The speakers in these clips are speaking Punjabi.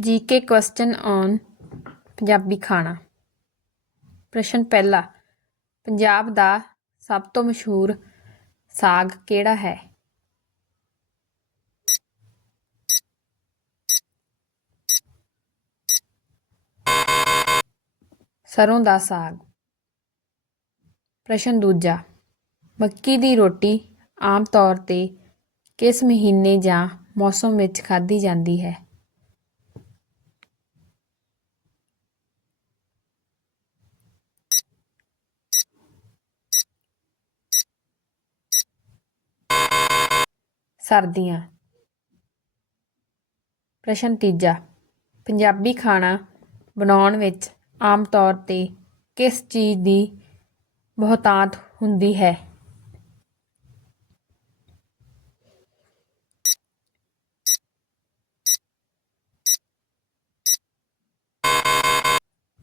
ਜੀਕੇ ਕੁਐਸਚਨ ਔਨ ਪੰਜਾਬੀ ਖਾਣਾ। ਪ੍ਰਸ਼ਨ ਪਹਿਲਾ, ਪੰਜਾਬ ਦਾ ਸਭ ਤੋਂ ਮਸ਼ਹੂਰ ਸਾਗ ਕਿਹੜਾ ਹੈ? ਸਰੋਂ ਦਾ ਸਾਗ। ਪ੍ਰਸ਼ਨ ਦੂਜਾ, ਮੱਕੀ ਦੀ ਰੋਟੀ ਆਮ ਤੌਰ ਤੇ ਕਿਸ ਮਹੀਨੇ ਜਾਂ ਮੌਸਮ ਵਿੱਚ ਖਾਧੀ ਜਾਂਦੀ ਹੈ? ਸਰਦੀਆਂ। ਪ੍ਰਸ਼ਨ ਤੀਜਾ, ਪੰਜਾਬੀ ਖਾਣਾ ਬਣਾਉਣ ਵਿੱਚ ਆਮ ਤੌਰ ਤੇ ਕਿਸ ਚੀਜ਼ ਦੀ ਬਹੁਤਾਤ ਹੁੰਦੀ ਹੈ?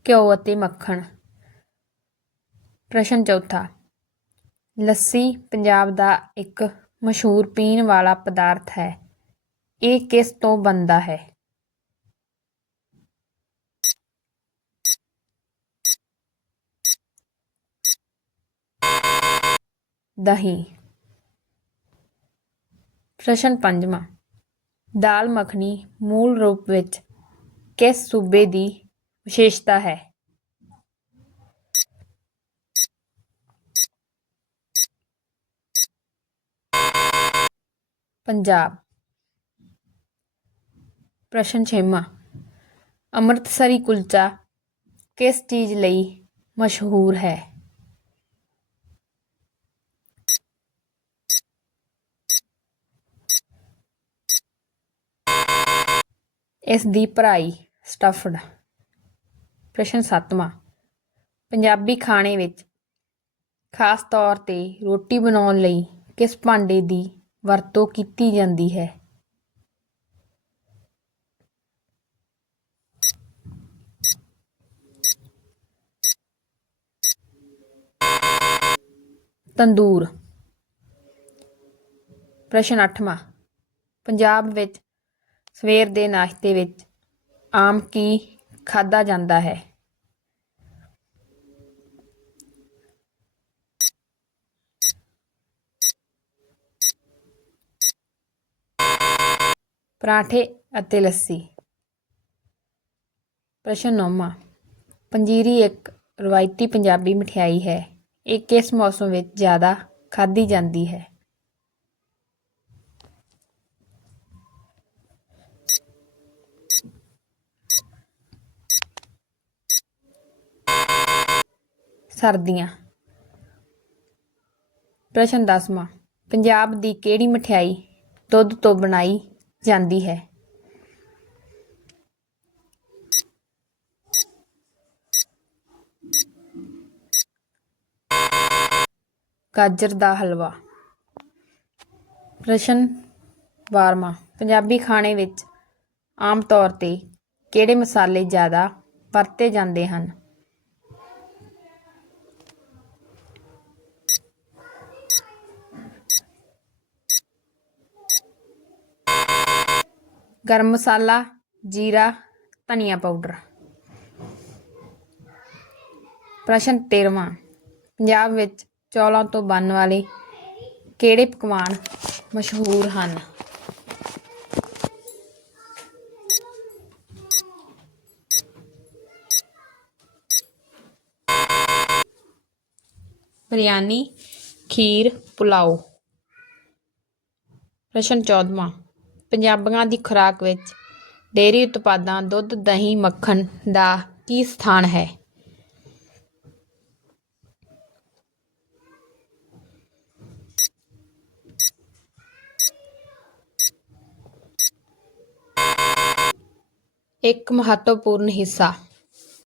ਘਿਓ ਅਤੇ ਮੱਖਣ। ਪ੍ਰਸ਼ਨ ਚੌਥਾ, ਲੱਸੀ ਪੰਜਾਬ ਦਾ ਇੱਕ ਮਸ਼ਹੂਰ ਪੀਣ ਵਾਲਾ ਪਦਾਰਥ ਹੈ। ਇਹ ਕਿਸ ਤੋਂ ਬਣਦਾ ਹੈ? ਦਹੀਂ। ਪ੍ਰਸ਼ਨ ਪੰਜਵਾਂ। ਦਾਲ ਮੱਖਣੀ ਮੂਲ ਰੂਪ ਵਿੱਚ ਕਿਸ ਸੂਬੇ ਦੀ ਵਿਸ਼ੇਸ਼ਤਾ ਹੈ? ਪੰਜਾਬ। ਪ੍ਰਸ਼ਨ ਛੇਵਾਂ, ਅੰਮ੍ਰਿਤਸਰੀ ਕੁਲਚਾ ਕਿਸ ਚੀਜ਼ ਲਈ ਮਸ਼ਹੂਰ ਹੈ? ਇਸ ਦੀ ਭਰਾਈ ਸਟਫਡ। ਪ੍ਰਸ਼ਨ ਸੱਤਵਾਂ, ਪੰਜਾਬੀ ਖਾਣੇ ਵਿੱਚ ਖਾਸ ਤੌਰ ਤੇ ਰੋਟੀ ਬਣਾਉਣ ਲਈ ਕਿਸ ਭਾਂਡੇ ਦੀ ਵਰਤੋਂ ਕੀਤੀ ਜਾਂਦੀ ਹੈ। ਤੰਦੂਰ। ਪ੍ਰਸ਼ਨ 8ਵਾਂ ਪੰਜਾਬ ਵਿੱਚ ਸਵੇਰ ਦੇ ਨਾਸ਼ਤੇ ਵਿੱਚ ਆਮ ਕੀ ਖਾਧਾ ਜਾਂਦਾ ਹੈ? ਪਰਾਠੇ ਅਤੇ ਲੱਸੀ। ਪ੍ਰਸ਼ਨ ਨੌਵਾਂ। ਪੰਜੀਰੀ ਇੱਕ ਰਵਾਇਤੀ ਪੰਜਾਬੀ ਮਠਿਆਈ ਹੈ। ਇਹ ਕਿਸ ਮੌਸਮ ਵਿੱਚ ਜ਼ਿਆਦਾ ਖਾਧੀ ਜਾਂਦੀ ਹੈ? ਸਰਦੀਆਂ। ਪ੍ਰਸ਼ਨ 10ਵਾਂ ਪੰਜਾਬ ਦੀ ਕਿਹੜੀ ਮਠਿਆਈ ਦੁੱਧ ਤੋਂ ਬਣਾਈ ਜਾਂਦੀ ਹੈ। ਗਾਜਰ ਦਾ ਹਲਵਾ। ਪ੍ਰਸ਼ਨ 12ਵਾਂ ਪੰਜਾਬੀ ਖਾਣੇ ਵਿੱਚ ਆਮ ਤੌਰ ਤੇ ਕਿਹੜੇ ਮਸਾਲੇ ਜ਼ਿਆਦਾ ਵਰਤੇ ਜਾਂਦੇ ਹਨ? ਗਰਮ ਮਸਾਲਾ, ਜੀਰਾ, ਧਨੀਆ ਪਾਊਡਰ। ਪ੍ਰਸ਼ਨ 13ਵਾਂ ਪੰਜਾਬ ਵਿੱਚ ਚੌਲਾਂ ਤੋਂ ਬਣਨ ਵਾਲੇ ਕਿਹੜੇ ਪਕਵਾਨ ਮਸ਼ਹੂਰ ਹਨ? ਬਿਰਿਆਨੀ ਖੀਰ, ਪੁਲਾਓ। ਪ੍ਰਸ਼ਨ 14ਵਾਂ ਪੰਜਾਬੀਆਂ ਦੀ ਖੁਰਾਕ ਵਿੱਚ ਡੇਅਰੀ ਉਤਪਾਦਾਂ, ਦੁੱਧ, ਦਹੀਂ, ਮੱਖਣ ਦਾ ਕੀ ਸਥਾਨ ਹੈ? ਇੱਕ ਮਹੱਤਵਪੂਰਨ ਹਿੱਸਾ